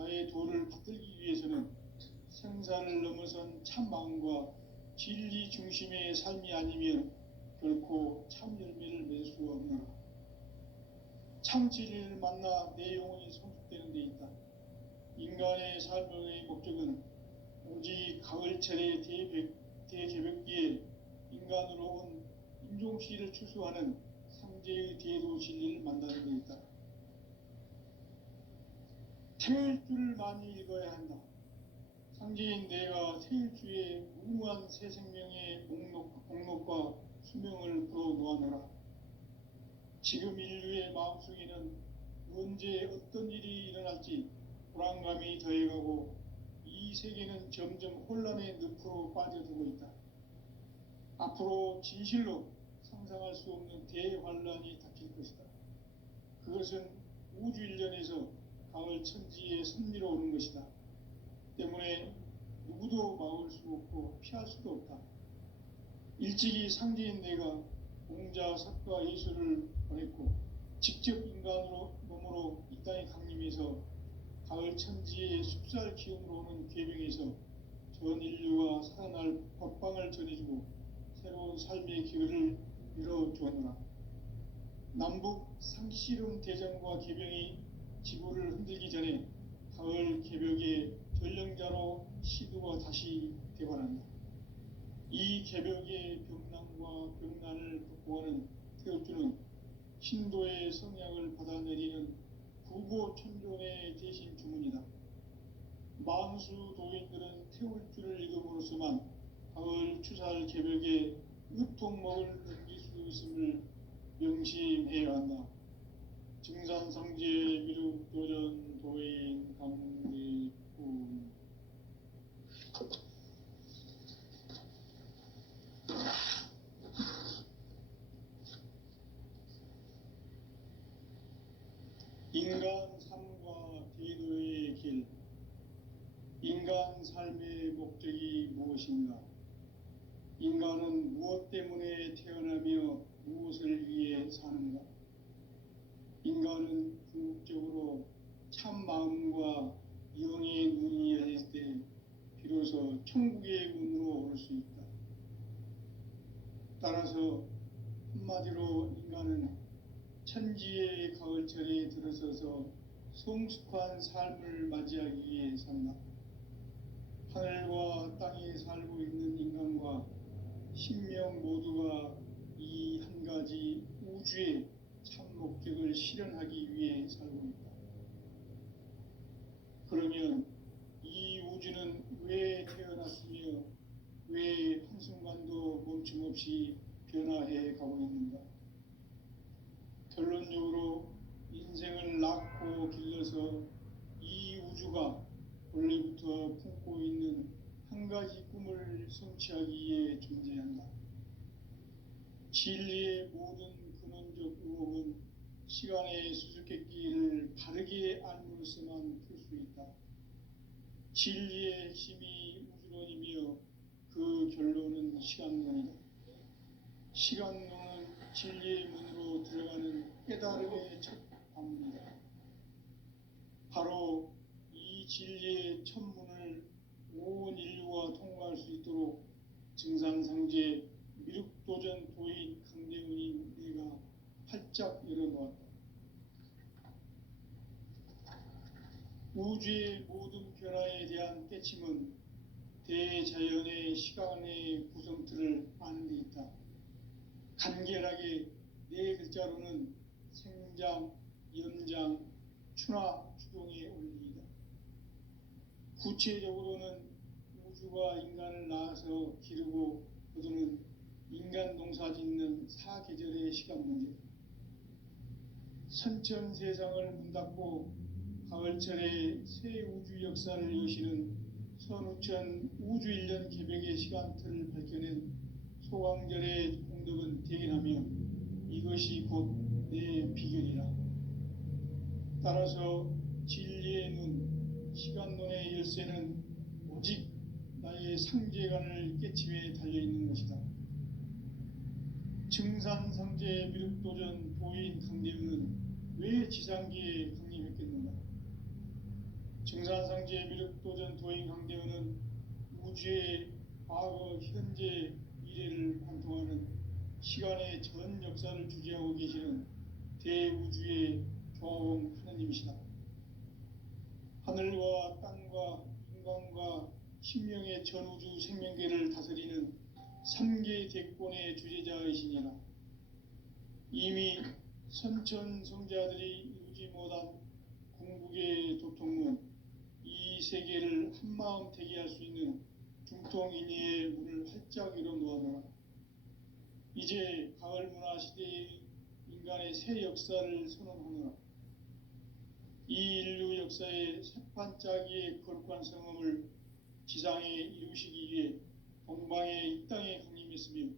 나의 도를 받들기 위해서는 생사를 넘어선 참마음과 진리 중심의 삶이 아니면 결코 참 열매를 맺을 수 없노라. 참 진리를 만나 내 영혼이 성숙되는 데 있다. 인간의 삶의 목적은 오직 가을철의 대개벽기에 인간으로 온 인종시를 추수하는 상제의 대도 진리를 만나는 데 있다. 태일 줄을 많이 읽어야 한다. 상제인 내가 태일주의 무궁한 새 생명의 목록과 수명을 풀어놓아노라. 지금 인류의 마음속에는 언제 어떤 일이 일어날지 불안감이 더해가고 이 세계는 점점 혼란의 늪으로 빠져들고 있다. 앞으로 진실로 상상할 수 없는 대환란이 닥칠 것이다. 그것은 우주 일련에서 가을 천지의 섭리로 오는 것이다. 때문에 누구도 막을 수 없고 피할 수도 없다. 일찍이 상제인 내가 공자, 석가, 예수를 보냈고 직접 인간으로 몸으로 이 땅에 강림해서 가을 천지의 숲살 기운으로 오는 계명에서 전 인류가 살아날 법방을 전해주고 새로운 삶의 기회를 열어주었노라. 남북 상씨름 대전과 계병이 지구를 흔들기 전에 가을 개벽의 전령자로 시두가 다시 되관한다. 이 개벽의 병난과 병난을 극복하는 태울주는 신도의 성약을 받아내리는 구보천존의 대신 주문이다. 만수 도인들은 태울주를 읽음으로써만 가을 추살 개벽의 으통목을 넘길 수 있음을 명심해야 한다. 증산상제 미륵도전 도인 강대군. 인간 삶과 대도의 길. 인간 삶의 목적이 무엇인가? 인간은 무엇 때문에 태어나며 무엇을 위해 사는가? 인간은 궁극적으로 참 마음과 영의 눈이 열릴 때 비로소 천국의 문으로 오를 수 있다. 따라서 한마디로 인간은 천지의 가을철에 들어서서 성숙한 삶을 맞이하기 위해 산다. 하늘과 땅에 살고 있는 인간과 신명 모두가 이 한 가지 우주의 참 목적을 실현하기 위해 살고 있다. 그러면 이 우주는 왜 태어났으며 왜 한순간도 멈춤없이 변화해 가고 있는가? 결론적으로 인생을 낳고 길러서 이 우주가 원래부터 품고 있는 한 가지 꿈을 성취하기 위해 존재한다. 진리의 모든 근원적 의혹은 시간의 수수께끼를 바르게 알므로써만 풀 수 있다. 진리의 핵심이 우주론이며 그 결론은 시간론이다. 시간론은 진리의 문으로 들어가는 깨달음의 첫 방문이다. 바로 이 진리의 첫 문을 온 인류가 통과할 수 있도록 증산상제 미륵도전 도인 강대훈이 내가 활짝 열어놓았다. 우주의 모든 변화에 대한 깨침은 대자연의 시간의 구성틀을 아는 데 있다. 간결하게 네 글자로는 생장, 연장, 추나 추동의 원리이다. 구체적으로는 우주가 인간을 낳아서 기르고 거두는 인간 농사 짓는 사계절의 시간 문제. 선천 세상을 문 닫고 가을철에 새 우주 역사를 여시는 선우천 우주 1년 개벽의 시간틀을 밝혀낸 소강절의 공덕은 대견하며 이것이 곧 내 비결이라. 따라서 진리의 눈, 시간론의 열쇠는 오직 나의 상제관을 깨침에 달려있는 것이다. 증산상제 미륵도전 도인 강대훈은 왜 지상기에 강림했겠는가? 증산상제 미륵도전 도인 강대원은 우주의 과거, 현재, 미래를 관통하는 시간의 전 역사를 주재하고 계시는 대우주의 조화원 하느님이시다. 하늘과 땅과 인간과 신명의 전우주 생명계를 다스리는 3계 대권의 주재자이시니라. 이미 선천성자들이 이루지 못한 궁극의 도통문, 이 세계를 한마음 대기할 수 있는 중통인의의 문을 활짝 열어 놓아노라. 이제 가을 문화 시대의 인간의 새 역사를 선언하노라. 이 인류 역사의 새판짜기의 거룩한 성음을 지상에 이루시기 위해 동방에 이 땅에 강림했으며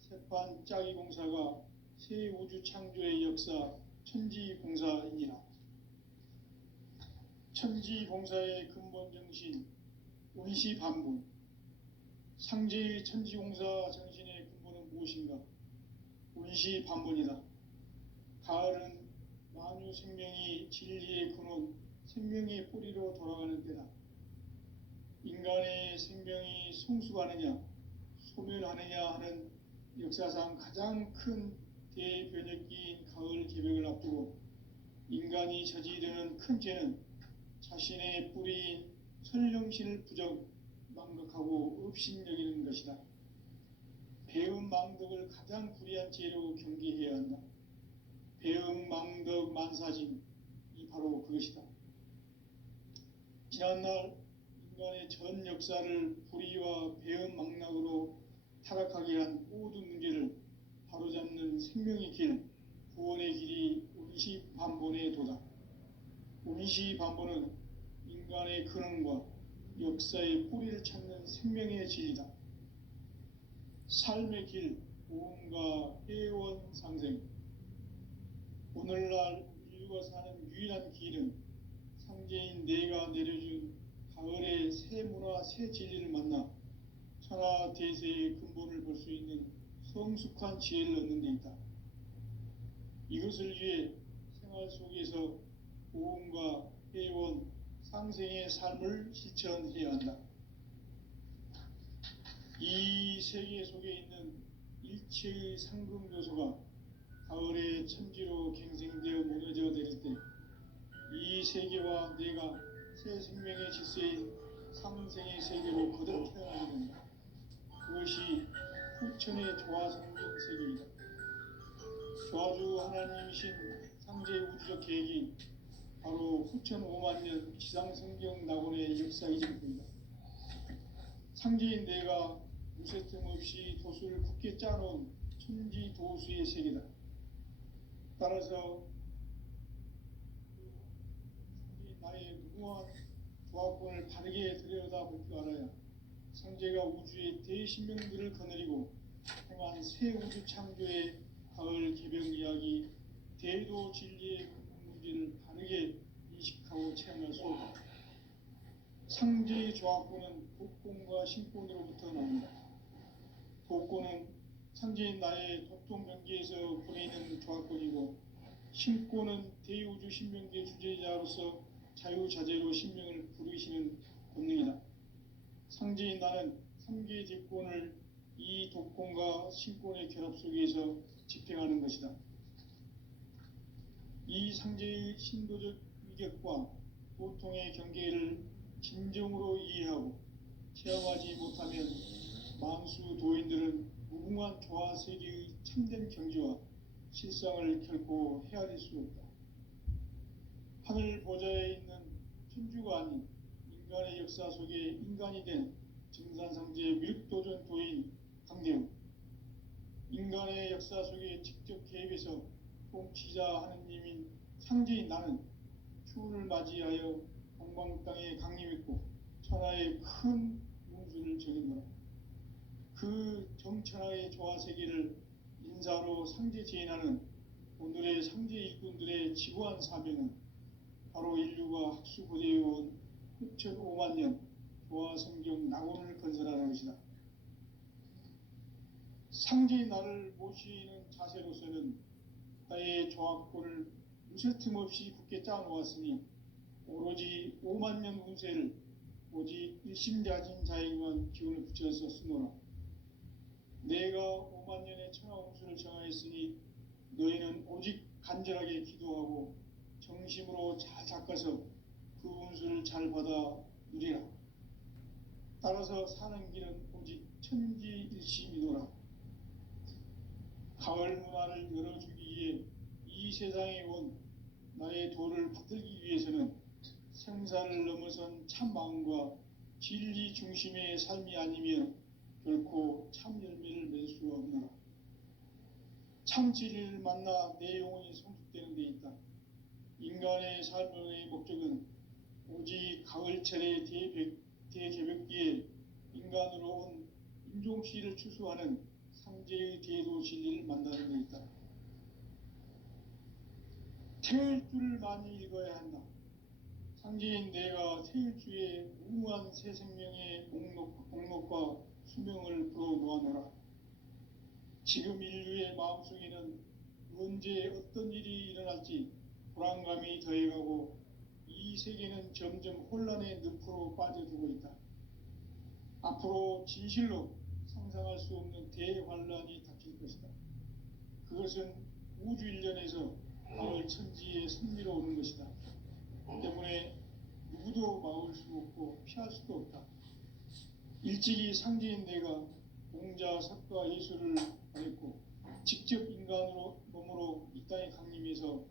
새판짜기 공사가 새 우주 창조의 역사 천지공사이니라. 천지공사의 근본 정신 원시반분, 상제의 천지공사 정신의 근본은 무엇인가? 원시반분이다. 가을은 만유 생명이 진리의 근원, 생명의 뿌리로 돌아가는 때다. 인간의 생명이 성숙하느냐, 소멸하느냐 하는 역사상 가장 큰 대변혁기인 가을 개벽을 앞두고 인간이 저지르는 큰 죄는 자신의 뿌리인 설령신을 망각하고 업신여기는 것이다. 배음 망덕을 가장 불의한 죄로 경계해야 한다. 배음 망덕 만사짐, 이 바로 그것이다. 지난날 인간의 전 역사를 불의와 배음 망락으로 타락하게 한 모든 문제를 바로잡는 생명의 길, 구원의 길이 원시반본의 도다. 원시반본은 인간의 근원과 역사의 뿌리를 찾는 생명의 진리다. 삶의 길, 보험과 회원 상생. 오늘날 인류가 사는 유일한 길은 상제인 내가 내려준 가을의 새 문화, 새 진리를 만나 천하 대세의 근본을 볼 수 있는 성숙한 지혜를 얻는 데 있다. 이것을 위해 생활 속에서 보험과 회원, 상생의 삶을 실천해야 한다. 이 세계 속에 있는 일체의 상금 요소가 가을의 천지로 갱생되어 무너져 내릴 때 이 세계와 내가 새 생명의 질서인 상생의 세계로 거듭 태어나게 된다. 그것이 후천의 조화성경 세계이다. 조화주 하나님이신 상제의 우주적 계획이 바로 후천 5만 년 지상성경 낙원의 역사이실 뿐이다. 상제인 내가 무쇠틈 없이 도수를 굳게 짜놓은 천지도수의 세계다. 따라서 나의 무궁한 조합권을 바르게 들여다볼 줄 알아야 상제가 우주의 대신명들을 거느리고 행한 새 우주 창조의 가을 개벽 이야기, 대도 진리의 문제를 바르게 인식하고 체험할 수 없다. 상제의 조합권은 독권과 신권으로부터 나온다. 독권은 상제인 나의 도통경계에서 보내는 조합권이고, 신권은 대우주 신명계 주제자로서 자유자재로 신명을 부르시는 권능이다. 상제인 나는 3계 대권을 이 독권과 신권의 결합 속에서 집행하는 것이다. 이 상제의 신도적 위격과 보통의 경계를 진정으로 이해하고 체험하지 못하면 만수 도인들은 무궁한 조화세계의 참된 경지와 실상을 결코 헤아릴 수 없다. 하늘 보좌에 있는 천주가 아닌 인간의 역사 속에 인간이 된 증산상제 미륵도전 도인 강대우, 인간의 역사 속에 직접 개입해서 통치자 하느님인 상제인 나는 추운을 맞이하여 동방 땅에 강림했고 천하의 큰 운수를 적인노라. 그 정천하의 조화세계를 인사로 상제 제인하는 오늘의 상제 일꾼들의 지구한 사명은 바로 인류가 학수고대해온 6,5만 년 조화성경 낙원을 건설하는 것이다. 상제인 나를 모시는 자세로서는 나의 조합권을 무쇠틈 없이 굳게 짜놓았으니 오로지 5만 년 운세를 오직 일심자진 자에게만 기운을 붙여서 쓰노라. 내가 5만 년의 천하 운수를 정하였으니 너희는 오직 간절하게 기도하고 정심으로 잘 닦아서 그 운수를 잘 받아 누리라. 따라서 사는 길은 오직 천지일심이노라. 가을 문화를 열어주기 위해 이 세상에 온 나의 도를 받들기 위해서는 생사를 넘어선 참 마음과 진리 중심의 삶이 아니면 결코 참 열매를 맺을 수 없노라. 참 진리를 만나 내 영혼이 성숙되는 데 있다. 인간의 삶의 목적은 오직 가을철의 대개벽기에 인간으로 온 인종시를 추수하는 상제의 대도 진리를 만나는 데 있다. 태일주를 많이 읽어야 한다. 상제인 내가 태일주의 무한 새 생명의 목록과 수명을 불어놓아노라. 지금 인류의 마음속에는 언제 어떤 일이 일어날지 불안감이 더해가고 이 세계는 점점 혼란의 늪으로 빠져들고 있다. 앞으로 진실로 상상할 수 없는 대환란이 닥칠 것이다. 그것은 우주 일련에서 가을 천지의 섭리로 오는 것이다. 때문에 누구도 막을 수 없고 피할 수도 없다. 일찍이 상제인 내가 공자, 석가, 예수를 가렸고 직접 인간으로 몸으로 이 땅에 강림해서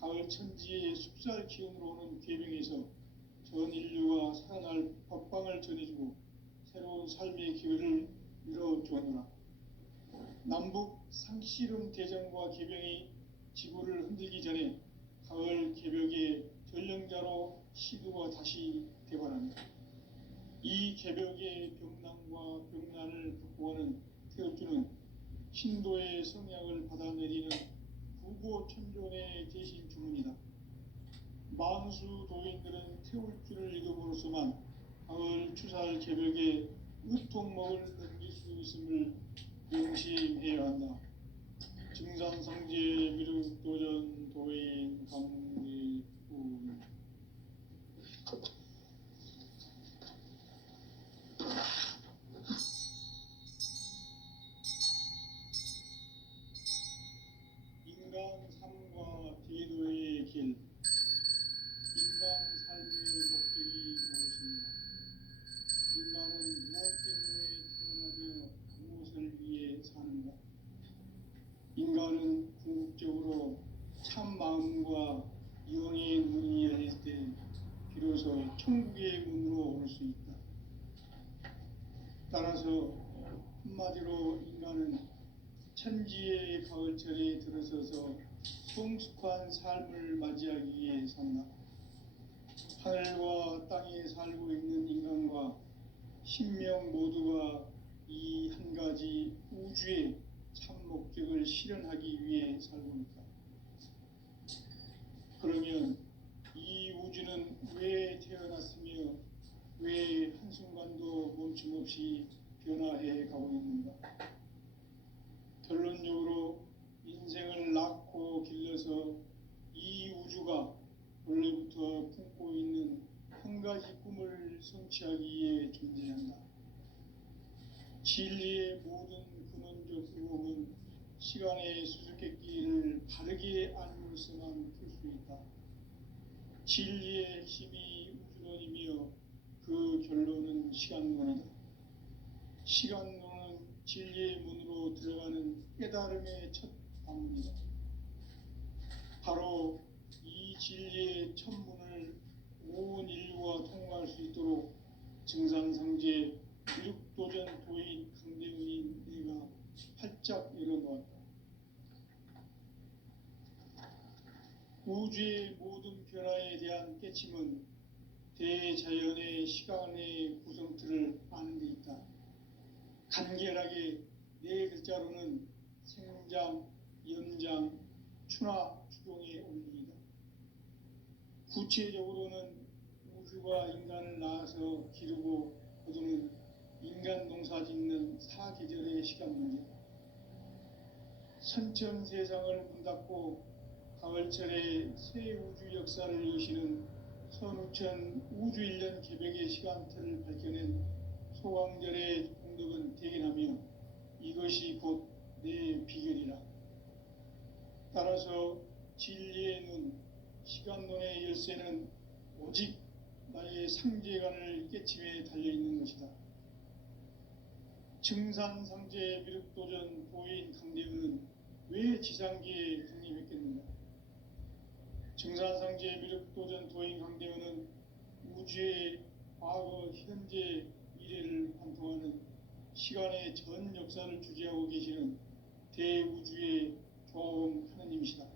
가을 천지의 숲살 기운으로 오는 계명에서 전 인류가 살아날 법방을 전해주고 새로운 삶의 기회를 열어주었노라. 남북 상씨름 대전과 계병이 지구를 흔들기 전에 가을 개벽의 전령자로 시두가 다시 되관한다. 이 개벽의 병난과 병난을 극복하는 태엽주는 신도의 성약을 받아내리는 부고천존의 대신 주문이다. 만수 도인들은 태울주를 읽음으로써만 가을 추살 개벽의 으통목을 넘길 수 있음을 명심해야 한다. 증산상제 미륵도전 도인 강리군. 인간 삶과 제도의 길. 인간 삶의 목적이 무엇인가? 인간은 무엇 때문에 태어나며 무엇을 위해 사는가? 인간은 궁극적으로 참 마음과 영의 문이 열릴 때 비로소 천국의 문으로 올 수 있다. 따라서 한마디로 인간은 천지의 가을철에 들어서서 성숙한 삶을 맞이하기 위해 산다. 하늘과 땅에 살고 있는 인간과 신명 모두가 이 한 가지 우주의 참 목적을 실현하기 위해 살고 있다. 그러면 이 우주는 왜 태어났으며 왜 한순간도 멈춤없이 변화해 가고 있는가? 결론적으로 인생을 낳고 길러서 이 우주가 원래부터 품고 있는 한 가지 꿈을 성취하기 위해 존재한다. 진리의 모든 근원적 의혹은 시간의 수수께끼를 바르게 알므로서만 풀 수 있다. 진리의 핵심이 우주론이며 그 결론은 시간론이다. 시간론은 진리의 문으로 들어가는 깨달음의 첫 방문이다. 바로 이 진리의 첫 문을 온 인류가 통과할 수 있도록 증산상제 미륵도전 도인 강대훈이 내가 활짝 열어놓았다. 우주의 모든 변화에 대한 깨침은 대자연의 시간의 구성틀을 아는 데 있다. 간결하게 네 글자로는 생장, 연장, 추나 추동의 원리이다. 구체적으로는 우주가 인간을 낳아서 기르고 거두는 인간 농사 짓는 사계절의 시간 문제다. 선천 세상을 문 닫고 가을철에 새 우주 역사를 여시는 선우천 우주 1년 개벽의 시간표를 밝혀낸 소강절의 공덕은 대견하며 이것이 곧 내 비결이라. 따라서 진리의 눈, 시간론의 열쇠는 오직 나의 상제관을 깨침에 달려있는 것이다. 증산상제 미륵도전 도인 강대우는 왜 지상계에 강림했겠는가? 증산상제 미륵도전 도인 강대우는 우주의 과거, 현재, 미래를 관통하는 시간의 전 역사를 주재하고 계시는 대우주의 조음 하느님이시다.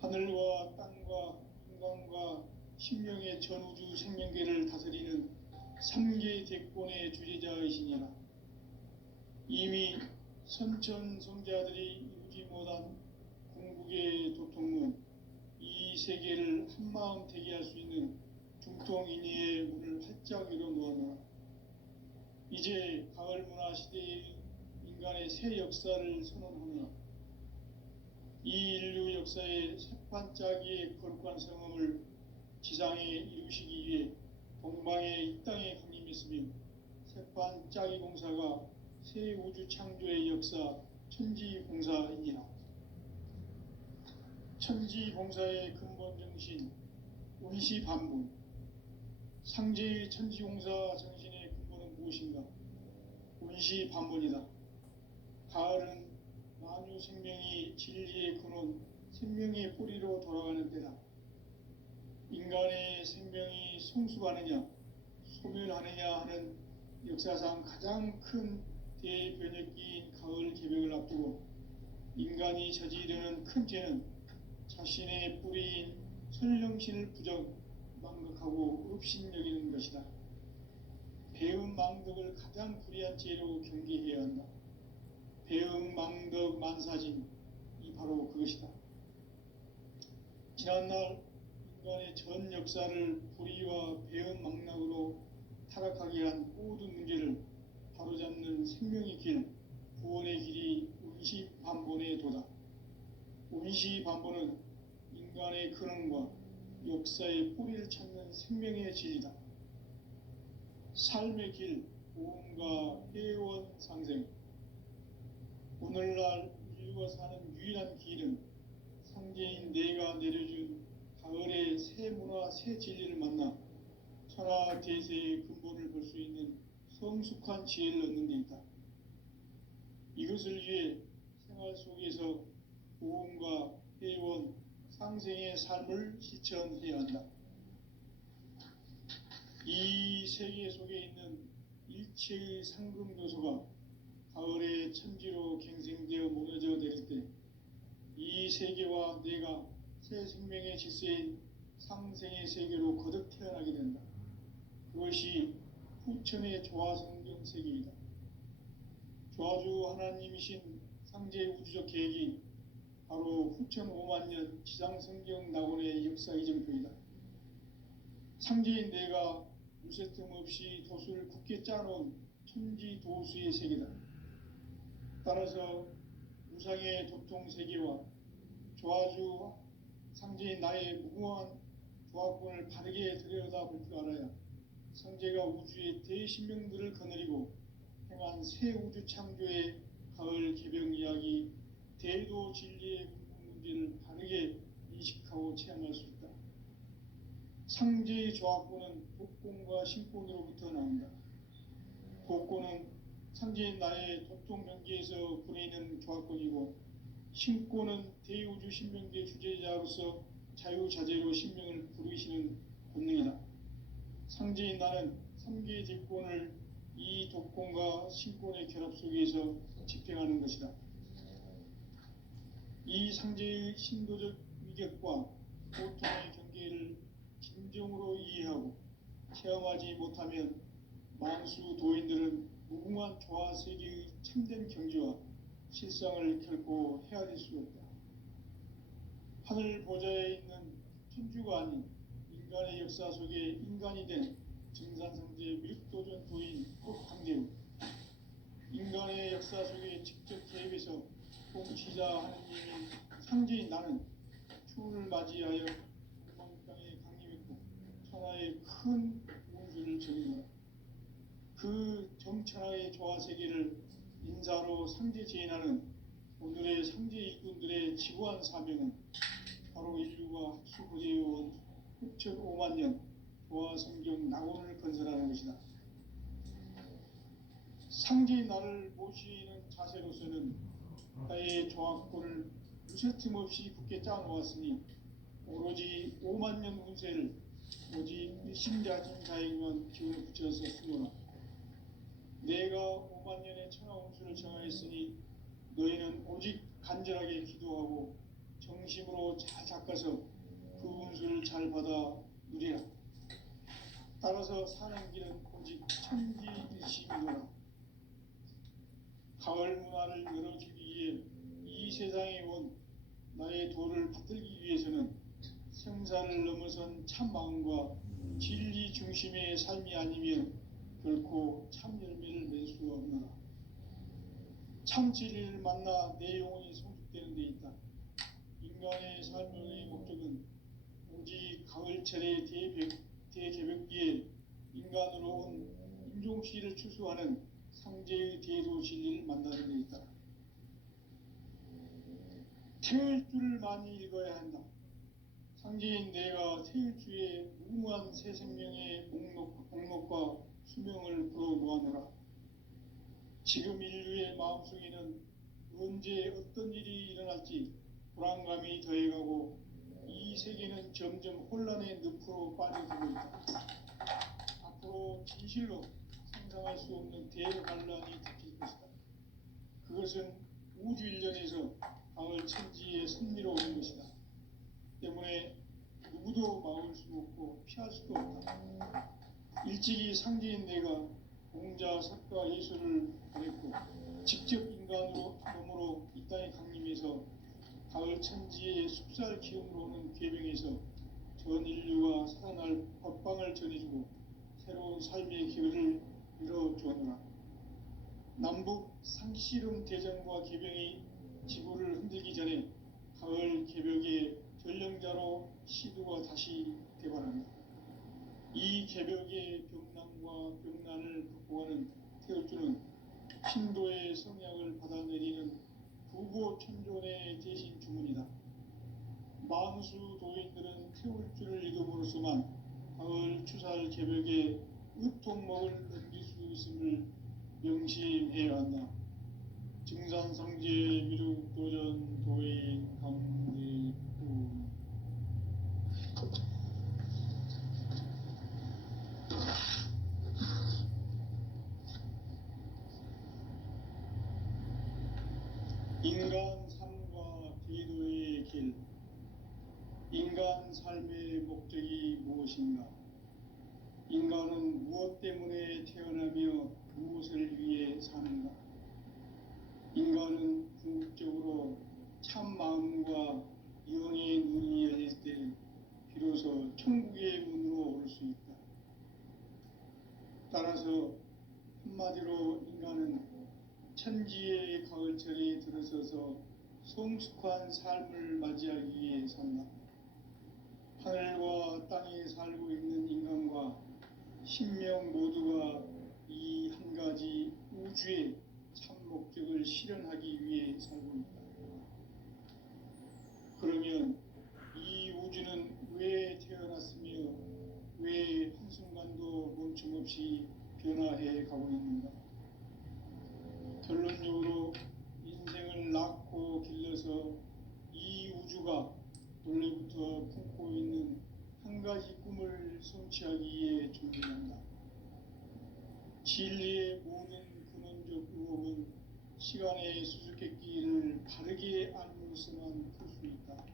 하늘과 땅과 인간과 신명의 전우주 생명계를 다스리는 삼계 대권의 주제자이시니라. 이미 선천성자들이 이루지 못한 궁극의 도통문, 이 세계를 한마음 되게 할 수 있는 중통인의의 문을 활짝 열어놓았노라. 이제 가을 문화 시대의 인간의 새 역사를 선언하노라. 이 인류 역사의 새판짜기의 거룩한 성음을 지상에 이루시기 위해 동방의 이 땅에 강림했으며 새판짜기 공사가 새 우주 창조의 역사 천지봉사이니라. 천지봉사의 근본 정신 운시반분, 상제의 천지공사 정신의 근본은 무엇인가? 운시반분이다. 가을은 만유 생명이 진리의 근원, 생명의 뿌리로 돌아가는 때다. 인간의 생명이 성숙하느냐, 소멸하느냐 하는 역사상 가장 큰 대변혁기인 가을 개벽을 앞두고 인간이 저지르는 큰 죄는 자신의 뿌리인 설령신을 망각하고 업신여기는 것이다. 배음 망덕을 가장 불의한 죄로 경계해야 한다. 배음 망덕 만사진, 이 바로 그것이다. 지난날 인간의 전 역사를 불의와 배음 망락으로 타락하게 한 모든 문제를 바로잡는 생명의 길, 구원의 길이 운시반본의 도다. 운시반본은 인간의 근원과 역사의 뿌리를 찾는 생명의 진리다. 삶의 길, 보험과 회원 상생. 오늘날 인류가 사는 유일한 길은 상제인 내가 내려준 가을의 새 문화, 새 진리를 만나 천하 대세의 근본을 볼 수 있는 성숙한 지혜를 얻는 데 있다. 이것을 위해 생활 속에서 보험과 회원, 상생의 삶을 실천해야 한다. 이 세계 속에 있는 일체의 상금 요소가 가을의 천지로 갱생되어 무너져 내릴 때 이 세계와 내가 새 생명의 질서인 상생의 세계로 거듭 태어나게 된다. 그것이 후천의 조화성경 세계이다. 조화주 하나님이신 상제의 우주적 계획이 바로 후천 5만년 지상성경 낙원의 역사 이정표이다. 상제인 내가 무쇠틈 없이 도수를 굳게 짜놓은 천지도수의 세계다. 따라서 무상의 도통세계와 조화주 상제인 나의 무궁한 조화권을 바르게 들여다볼 줄 알아야 상제가 우주의 대신명들을 거느리고 행한 새 우주 창조의 가을 개벽 이야기, 대도 진리의 근본 문제를 바르게 인식하고 체험할 수 있다. 상제의 조화권은 복권과 신권으로부터 나온다. 복권은 상제인 나의 도통 경계에서 보내는 조화권이고, 신권은 대우주 신명계 주제자로서 자유자재로 신명을 부르시는 본능이다. 상제인 나는 3개의 대권을 이 독권과 신권의 결합 속에서 집행하는 것이다. 이 상제의 신도적 위격과 고통의 경계를 진정으로 이해하고 체험하지 못하면 만수 도인들은 무궁한 조화세계의 참된 경지와 실상을 결코 헤아릴 수 없다. 하늘 보좌에 있는 천주가 아닌 인간의 역사 속에 인간이 된 증산상제 미륵도전 도인 꼭강대우, 인간의 역사 속에 직접 개입해서 통치자 하느님인 상제인 나는 추운을 맞이하여 동방 땅에 강림했고 큰 운수를 전이노라. 그 정천하의 조화세계를 인자로 상제 제인하는 오늘의 상제 일꾼들의 지구한 사명은 바로 인류가 학수고대해온 6,5만 년 조화성경 낙원을 건설하는 것이다. 상제의 나를 모시는 자세로서는 나의 조화권을 무쇠틈 없이 굳게 짜놓았으니 오로지 5만 년 운세를 오직 일심자진자에게만 기운을 붙여서 쓰노라. 내가 5만 년의 천하 운수를 정하였으니 너희는 오직 간절하게 기도하고 정심으로 잘 닦아서 그 운수를 잘 받아 누리라. 따라서 사는 길은 오직 천지일심이노라. 가을 문화를 열어주기 위해 이 세상에 온 나의 도를 받들기 위해서는 생사를 넘어선 참 마음과 진리 중심의 삶이 아니면 결코 참 열매를 맺을 수 없노라. 참 진리를 만나 내 영혼이 성숙되는 데 있다. 인간의 삶의 목적은 오직 가을철의 대개벽기에 인간으로 온 인종시를 추수하는 상제의 대도 진리를 만나는 데 있다. 태울 줄을 많이 읽어야 한다. 상제인 내가 태일주의 무궁한 새 생명의 목록과 수명을 불어놓아노라. 지금 인류의 마음속에는 언제 어떤 일이 일어날지 불안감이 더해가고 이 세계는 점점 혼란의 늪으로 빠져들고 있다. 앞으로 진실로 상상할 수 없는 대반란이 닥칠 것이다. 그것은 우주 일련에서 가을 천지에 선미로 오는 것이다. 때문에 누구도 막을 수 없고 피할 수도 없다. 일찍이 상제인 내가 공자, 석가, 예수를 보냈고 직접 인간으로 몸으로 이 땅에 강림해서 가을 천지의 숲살 기운으로 오는 계명에서 전 인류가 살아날 법방을 전해주고 새로운 삶의 기회를 열어주었노라. 남북 상씨름 대전과 개병이 지구를 흔들기 전에 가을 개벽의 전령자로 시두가 다시 대발한다. 이 개벽의 병난과 병난을 극복하는 태울주는 신도의 성약을 받아내리는 부고천존의 대신 주문이다. 만수 도인들은 태울주를 이름으로서만 가을 추살 개벽에 으통목을 넘길 수 있음을 명심해야 한다. 증산상제 미륵도전 도인 강제부 인간 삶과 기도의 길. 인간 삶의 목적이 무엇인가? 인간은 무엇 때문에 태어나며 무엇을 위해 사는가? 인간은 궁극적으로 참 마음과 영의 눈이 열릴 때 비로소 천국의 문으로 오를 수 있다. 따라서 한마디로 인간은 천지의 가을철에 들어서서 성숙한 삶을 맞이하기 위해 산다. 하늘과 땅에 살고 있는 인간과 신명 모두가 이 한 가지 우주의 참 목적을 실현하기 위해 살고 있다. 그러면 이 우주는 왜 태어났으며 왜 한순간도 멈춤없이 변화해 가고 있는가? 결론적으로 인생을 낳고 길러서 이 우주가 원래부터 품고 있는 한 가지 꿈을 성취하기 위해 존재한다. 진리의 모든 근원적 의혹은 시간의 수수께끼를 바르게 알므로서만 풀 수 있다.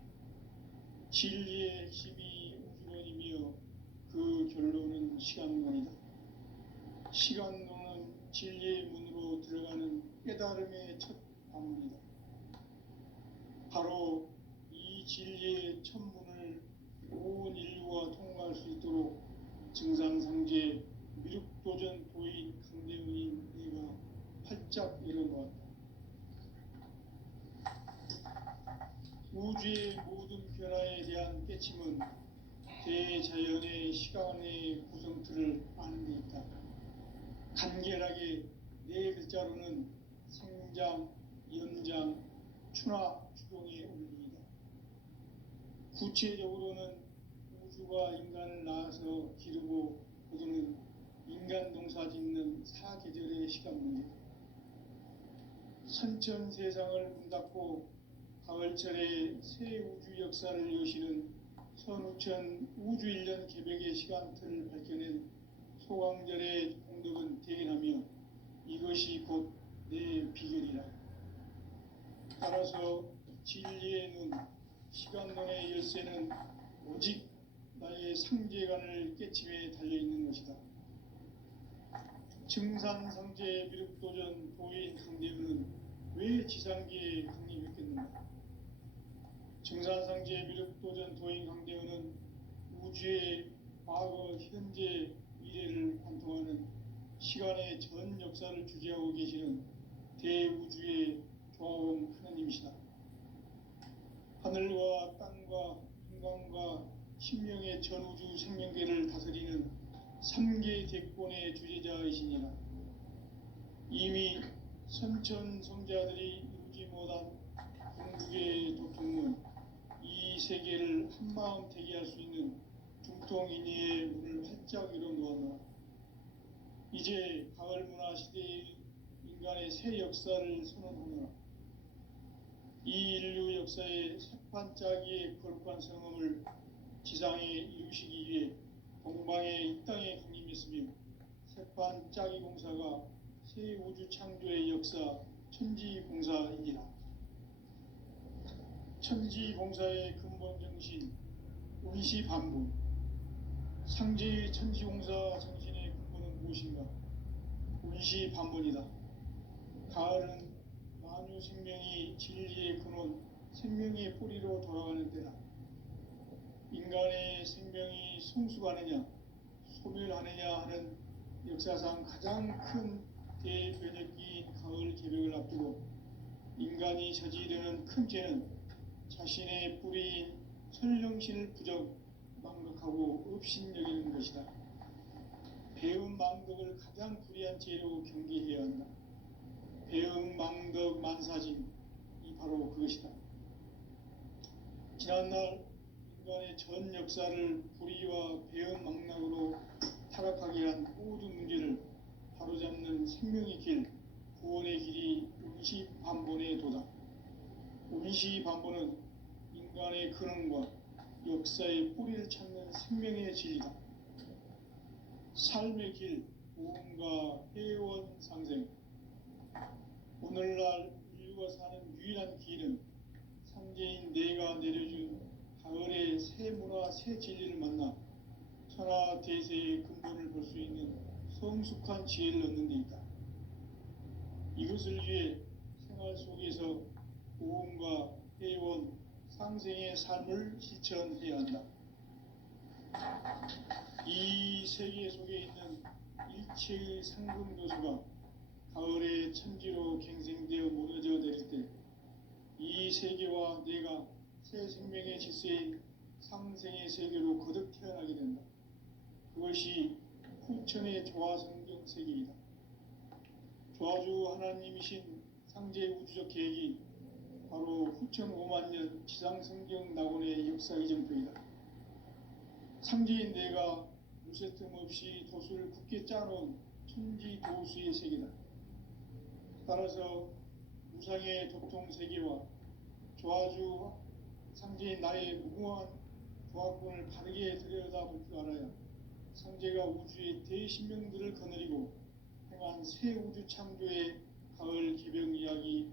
진리의 핵심이 우주론이며 그 결론은 시간론이다. 시간론은 진리의 문으로 들어가는 깨달음의 첫 방문이다. 바로 이 진리의 첫 문을 온 인류가 통과할 수 있도록 증산상제 미륵도전 도인 강대훈인 내가 활짝 열어놓았다. 우주의 모든 변화에 대한 깨침은 대자연의 시간의 것을 아는 데 있다. 간결하게 네 글자로는 생장, 연장, 추나 추동의 원리이다. 구체적으로는 우주가 인간을 낳아서 기르고 거두는 인간 농사 짓는 사계절의 시간 문제, 선천 세상을 문 닫고 가을철에 새 우주 역사를 여시는 선우천 우주일년 개벽의 시간틀을 밝혀낸 소강절의 공덕은 대견하며 이것이 곧 내 비결이라. 따라서 진리의 눈, 시간론의 열쇠는 오직 나의 상제관을 깨침에 달려있는 것이다. 증산상제 미륵도전 도인 강대우는 왜 지상계에 강림했겠는가? 증산상제 미륵도전 도인 강대우는 우주의 과거, 현재, 미래를 관통하는 시간의 전 역사를 주재하고 계시는 대우주의 조화원 하나님이시다. 하늘과 땅과 인간과 신명의 전우주 생명계를 다스리는 3계 대권의 주제자이시니라. 이미 선천성자들이 이루지 못한 궁극의 도통은 이 세계를 한마음 대기할 수 있는 중통인의의 문을 활짝 열어놓았노라. 이제 가을 문화 시대의 인간의 새 역사를 선언하노라. 이 인류 역사의 새판짜기의 거룩한 성음을 지상에 이루시기 위해 동방의 이 땅에 강림했으며 새판짜기 공사가 새 우주 창조의 역사 천지공사이니라. 천지공사의 근본 정신 운시반분, 상제의 천지공사 정신의 근본은 무엇인가? 운시반분이다. 가을은 만유 생명이 진리의 근원, 생명의 뿌리로 돌아가는 때다. 인간의 생명이 성숙하느냐, 소멸하느냐 하는 역사상 가장 큰 대변혁기인 가을 개벽을 앞두고 인간이 저지르는 큰 죄는 자신의 뿌리인 설령신을 부정, 망각하고 업신여기는 것이다. 배움 망덕을 가장 불의한 죄로 경계해야 한다. 배움 망덕 만사짐이 바로 그것이다. 지난날 인간의 전 역사를 불의와 배움 망락으로 타락하게 한 모든 문제를 바로잡는 생명의 길, 구원의 길이 운시반본의 도다. 운시반본은 인간의 근원과 역사의 뿌리를 찾는 생명의 진리다. 삶의 길, 무언가 회원 상생. 오늘날 인류가 사는 유일한 길은 상제인 내가 내려준 가을의 새 문화, 새 진리를 만나 천하 대세의 근본을 볼 수 있는 성숙한 지혜를 얻는 데 있다. 이것을 위해 생활 속에서 보험과 회원, 상생의 삶을 실천해야 한다. 이 세계 속에 있는 일체의 상금 요소가 가을의 천지로 갱생되어 무너져 내릴 때 이 세계와 내가 새 생명의 질서인 상생의 세계로 거듭 태어나게 된다. 그것이 후천의 조화성경 세계이다. 조화주 하나님이신 상제 우주적 계획이 바로 후천 5만 년 지상성경 낙원의 역사 이정표이다. 상제인 내가 무쇠틈 없이 도수를 굳게 짜놓은 천지 도수의 세계다. 따라서 무상의 도통 세계와 조화주 상제인 나의 무궁한 조화권을 바르게 들여다볼 줄 알아야 상제가 우주의 대신명들을 거느리고 행한 새 우주 창조의 가을 개벽 이야기,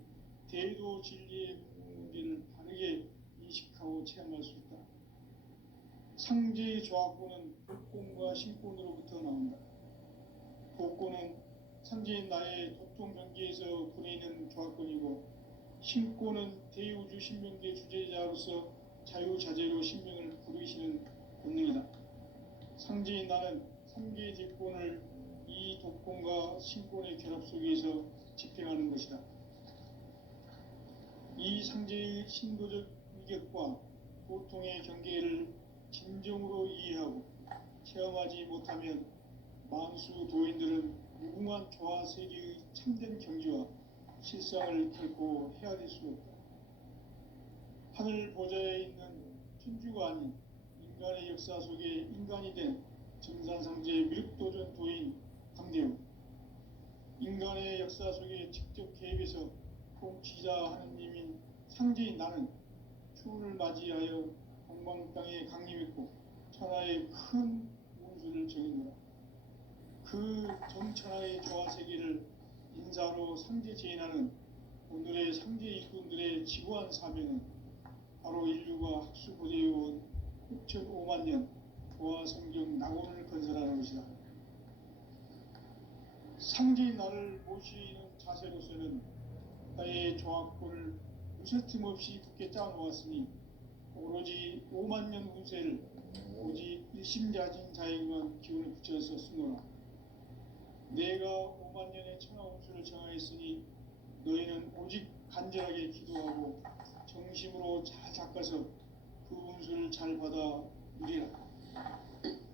대도 진리의 문제를 바르게 인식하고 체험할 수 있다. 상제의 조화권은 복권과 신권으로부터 나온다. 복권은 상제인 나의 도통 경계에서 보내는 조화권이고, 신권은 대우주 신명계 주제자로서 자유자재로 신명을 부르시는 본능이다. 상제인 나는 3개의 뒷권을 이 독권과 신권의 결합 속에서 집행하는 것이다. 이 상제의 신도적 위격과 고통의 경계를 진정으로 이해하고 체험하지 못하면 만수 도인들은 무궁한 조화 세계의 참된 경지와 실상을 결코 헤아릴 수 없다. 하늘 보좌에 있는 천주가 아닌 인간의 역사 속에 인간이 된 증산상제 미륵도전 도인 강대우, 인간의 역사 속에 직접 개입해서 통치자 하느님인 상제인 나는 추후를 맞이하여 동방 땅에 강림했고 천하의 큰 운수를 정했노라. 그 정천하의 조화세계를 인사로 상제 제인하는 오늘의 상제 일꾼들의 지구한 사명은 바로 인류가 학수고대해온 6,500만 년 조화성경 낙원을 건설하는 것이다. 상제인 나를 모시는 자세로서는 나의 조합권을 무쇠틈 없이 굳게 짜놓았으니 오로지 5만 년 운세를 오직 일심자진 자에게만 기운을 붙여서 쓰노라. 내가 5만 년의 천하 운수를 정하였으니 너희는 오직 간절하게 기도하고 정심으로 잘 닦아서 그 운수를 잘 받아 누리라.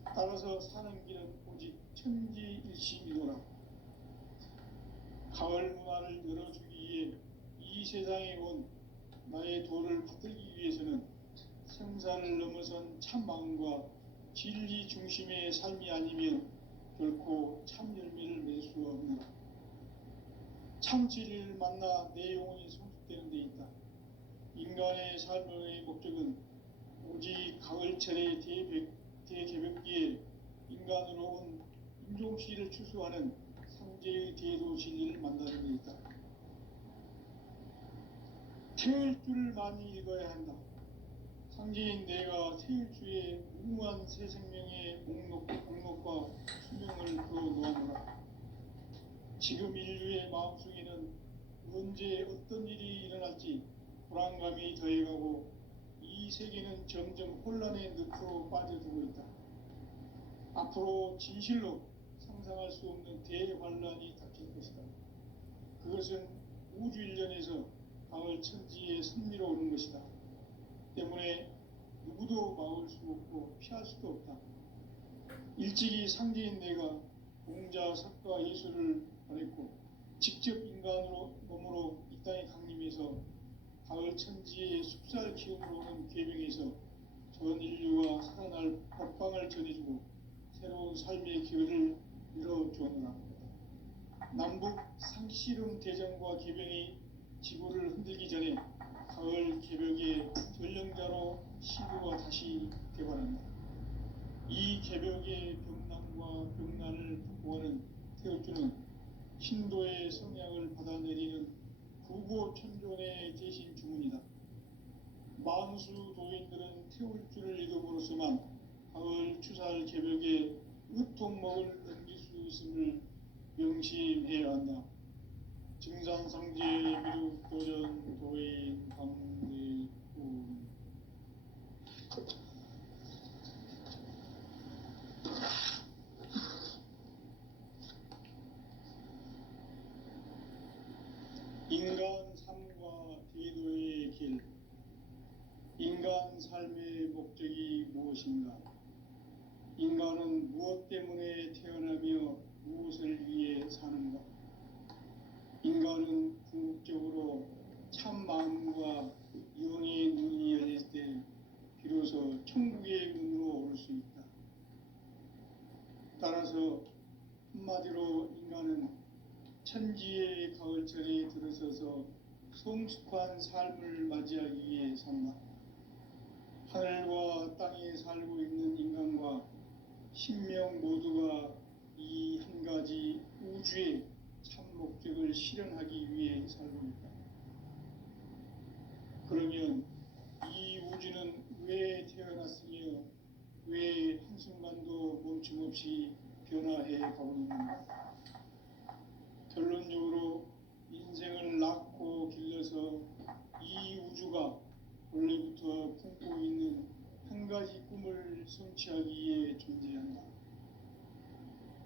따라서 사는 길은 오직 천지일심이노라. 가을 문화를 열어주기 위해 이 세상에 온 나의 도를 받들기 위해서는 생사를 넘어선 참 마음과 진리 중심의 삶이 아니면 결코 참 열매를 맺을 수 없노라. 참 진리를 만나 내 영혼이 성숙되는 데 있다. 인간의 삶의 목적은 오직 가을철의 대개벽기에 인간으로 온 인종씨를 추수하는 상제의 대도 진리를 만나는 데 있다. 태일주를 많이 읽어야 한다. 상제인 내가 태일주의 무궁한 새 생명의 목록과 수명을 풀어놓아노라. 지금 인류의 마음속에는 언제 어떤 일이 일어날지 불안감이 더해가고 이 세계는 점점 혼란의 늪으로 빠져들고 있다. 앞으로 진실로 상상할 수 없는 대환란이 닥칠 것이다. 그것은 우주 일련에서 가을 천지에 선미로 오는 것이다. 때문에 누구도 막을 수 없고 피할 수도 없다. 일찍이 상제인 내가 공자, 석가, 예수를 보냈고 직접 인간으로 몸으로 이 땅에 강림해서 가을 천지의 숲살 기운으로 오는 계명에서 전 인류와 살아날 법방을 전해주고 새로운 삶의 기회를 열어주었노라. 남북 상씨름 대전과 개병이 지구를 흔들기 전에 가을 개벽의 전령자로 시구가 다시 개발한다. 이 개벽의 병난과 병난을 극복하는 태울주는 신도의 성향을 받아내리는 구고천존의 대신 주문이다. 만수 도인들은 태울주를 읽음으로써만 가을 추살 개벽에 으통먹을 넘길 수 있음을 명심해야 한다. 증산상제의 미륵도전 도인 강대훈. 인간 삶과 대도의 길. 인간 삶의 목적이 무엇인가? 인간은 무엇 때문에 태어나며 무엇을 위해 사는가? 인간은 궁극적으로 참 마음과 영의 눈이 열릴 때 비로소 천국의 문으로 오를 수 있다. 따라서 한마디로 인간은 천지의 가을철에 들어서서 성숙한 삶을 맞이하기 위해 산다. 하늘과 땅에 살고 있는 인간과 신명 모두가 이 한 가지 우주의 참 목적을 실현하기 위해 살고 있다. 그러면 이 우주는 왜 태어났으며 왜 한순간도 멈춤없이 변화해 가고 있는가? 결론적으로 인생을 낳고 길러서 이 우주가 원래부터 품고 있는 한 가지 꿈을 성취하기 위해 존재한다.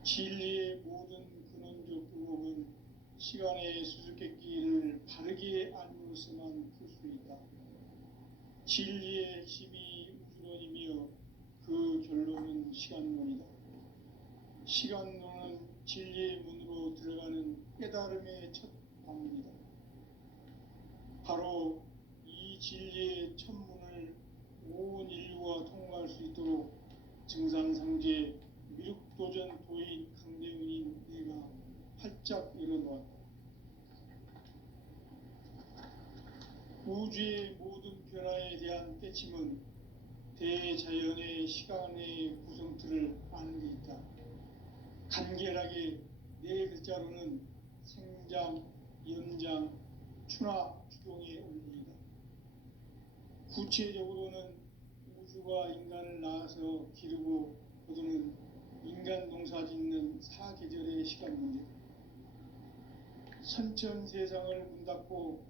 진리의 모든 근원적 방법은 시간의 수수께끼를 바르게 알므로서만 풀 수 있다. 진리의 핵심이 우주론이며 그 결론은 시간론이다. 시간론은 진리의 문으로 들어가는 깨달음의 첫 방문이다. 바로 이 진리의 첫 문을 온 인류가 통과할 수 있도록 증산상제 미륵도전 도인 강대훈인 내가 활짝 열어놓았다. 우주의 모든 변화에 대한 깨침은 대자연의 시간의 구성틀을 아는 데 있다. 간결하게 네 글자로는 생장, 연장, 추나 추동의 원리이다. 구체적으로는 우주가 인간을 낳아서 기르고 거두는 인간 농사 짓는 사계절의 시간 문제. 선천 세상을 문 닫고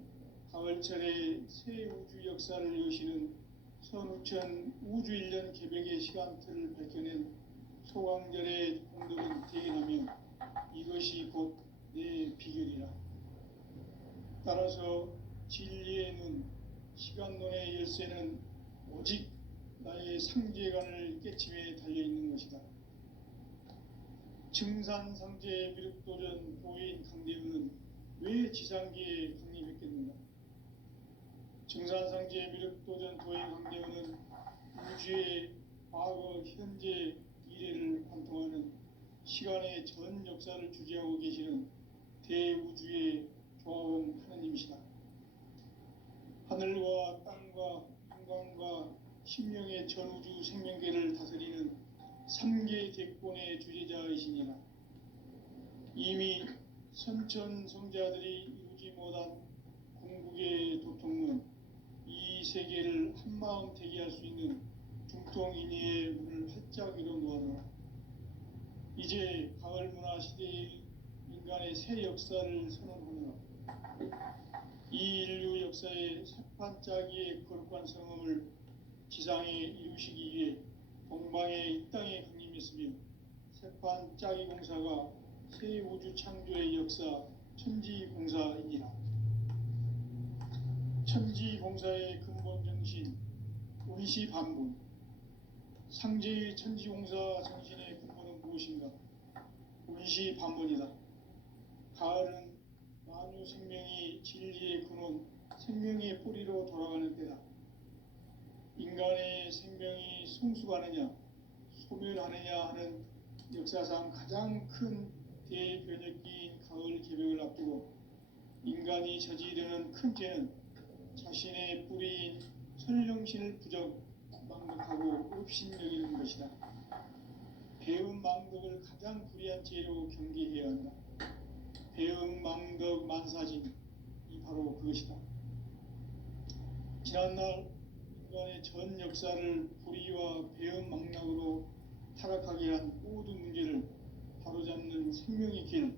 가을철에 새 우주 역사를 여시는 선우천 우주 1년 개벽의 시간틀을 밝혀낸 소강절의 공덕은 대견하며 이것이 곧 내 비결이라. 따라서 진리의 눈, 시간론의 열쇠는 오직 나의 상제관을 깨침에 달려있는 것이다. 증산상제 미륵도전 도인 강대훈은 왜 지상계에 강림했겠는가? 증산상제 미륵도전 도인 강대훈은 우주의 과거, 현재, 미래를 관통하는 시간의 전 역사를 주재하고 계시는 대우주의 조화원 하나님이시다. 하늘과 땅과 인간과 심령의 전우주 생명계를 다스리는 3계 대권의 주재자이시니라. 이미 선천 성자들이 이루지 못한 궁극의 도통문, 이 세계를 한마음 대기할 수 있는 중통인의의 문을 활짝 열어놓아라. 이제 가을 문화 시대의 인간의 새 역사를 선언하노라. 이 인류 역사의 새판짜기의 거룩한 성음을 지상에 이루시기 위해 동방의 이 땅에 강림했으며 새판짜기 공사가 새 우주 창조의 역사 천지공사이니라. 천지공사의 근본 정신 운시반분. 상제의 천지공사 정신의 근본은 무엇인가? 운시반분이다. 가을은 만유 생명이 진리의 근원, 생명의 뿌리로 돌아가는 때다. 인간의 생명이 성숙하느냐, 소멸하느냐 하는 역사상 가장 큰 대변혁기인 가을 개벽을 앞두고 인간이 저지르는 큰 죄는 자신의 뿌리인 설령신을 망덕하고 업신여기는 것이다. 배음 망덕을 가장 불의한 죄로 경계해야 한다. 배음 망덕 만사진, 이 바로 그것이다. 지난날 인간의 전 역사를 불의와 배음 망락으로 타락하게 한 모든 문제를 바로잡는 생명의 길,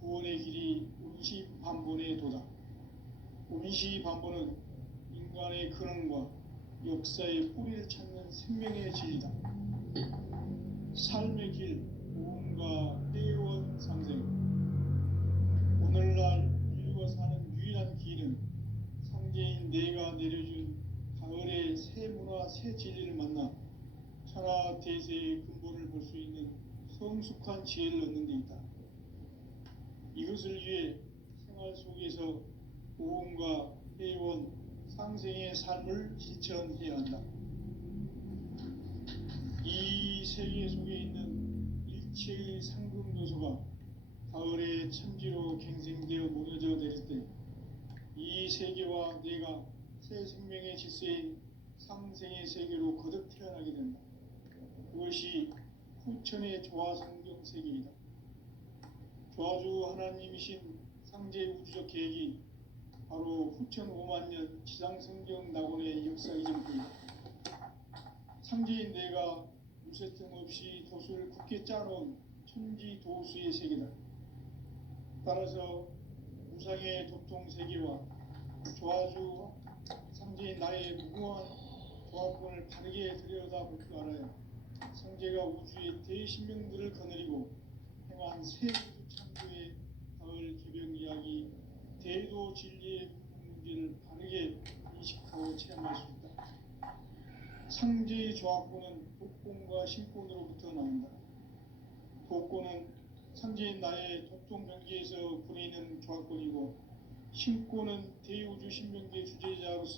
구원의 길이 운시반본의 도다. 운시반본은 인간의 근원과 역사의 뿌리를 찾는 생명의 진리다. 삶의 길, 모험과 회원 상생. 오늘날 인류가 사는 유일한 길은 상제인 내가 내려준 가을의 새 문화, 새 진리를 만나 천하 대세의 근본을 볼 수 있는 성숙한 지혜를 얻는 데 있다. 이것을 위해 생활 속에서 모험과 회원, 상생의 삶을 실천해야 한다. 이 세계 속에 있는 일체의 상급 요소가 가을의 천지로 갱생되어 무너져 내릴 때 이 세계와 내가 새 생명의 질서인 상생의 세계로 거듭 태어나게 된다. 그것이 후천의 조화성경 세계이다. 조화주 하나님이신 상제 우주적 계획이 바로 후천 5만년 지상성경 낙원의 역사 이전입니다. 상제인 내가 무쇠틈 없이 돛을 굳게 짜놓은 천지 도수의 세계다. 따라서 무상의 도통 세계와 조화주 상제인 나의 무궁한 조합권을 바르게 들여다볼 줄 알아야 상제가 우주의 대신명들을 거느리고 행한 새 우주 창조의 가을 개벽 이야기, 대도 진리의 문제를 바르게 인식하고 체험할 수 있다. 상제의 조합권은 독본과 신본으로부터 나온다. 독 먹고는 상제인 나의 독종 병기에서 부리는 교화권이고, 신고는 대우주 신병기의 주재자로서